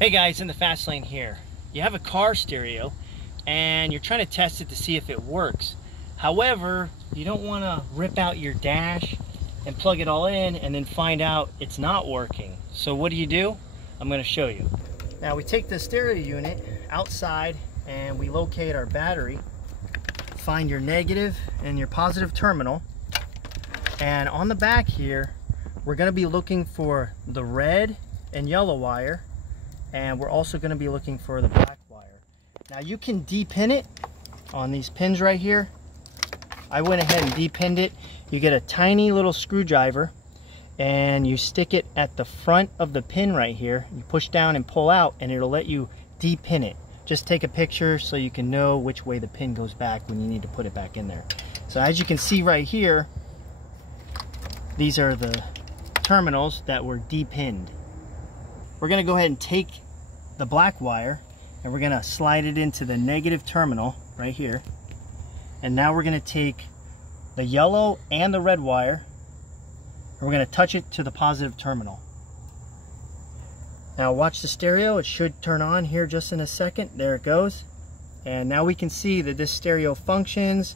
Hey guys, in the fast lane here. You have a car stereo and you're trying to test it to see if it works. However, you don't want to rip out your dash and plug it all in and then find out it's not working. So what do? I'm going to show you. Now we take the stereo unit outside and we locate our battery. Find your negative and your positive terminal. And on the back here, we're going to be looking for the red and yellow wire. And we're also going to be looking for the black wire. Now you can depin it on these pins right here. I went ahead and depinned it. You get a tiny little screwdriver and you stick it at the front of the pin right here. You push down and pull out and it'll let you depin it. Just take a picture so you can know which way the pin goes back when you need to put it back in there. So as you can see right here, these are the terminals that were depinned. We're going to go ahead and take the black wire and we're going to slide it into the negative terminal right here. And now we're going to take the yellow and the red wire and we're going to touch it to the positive terminal. Now watch the stereo. It should turn on here just in a second. There it goes. And now we can see that this stereo functions.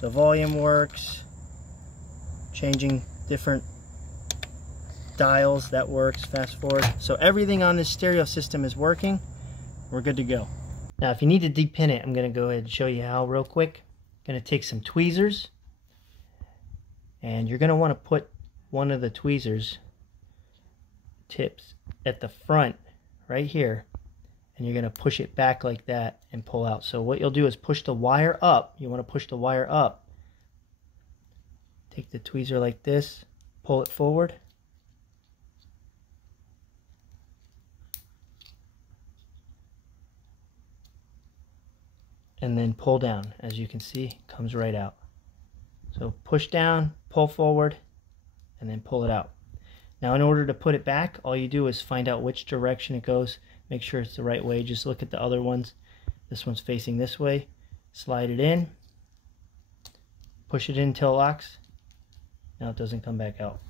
The volume works. Changing different dials, that works. Fast forward. So everything on this stereo system is working. We're good to go. Now if you need to depin it, I'm going to go ahead and show you how real quick. I'm going to take some tweezers and you're going to want to put one of the tweezers tips at the front right here and you're going to push it back like that and pull out. So what you'll do is push the wire up. You want to push the wire up. Take the tweezer like this, pull it forward. And then pull down. As you can see, comes right out. So push down, pull forward, and then pull it out. Now in order to put it back, all you do is find out which direction it goes. Make sure it's the right way. Just look at the other ones. This one's facing this way. Slide it in. Push it in until it locks. Now it doesn't come back out.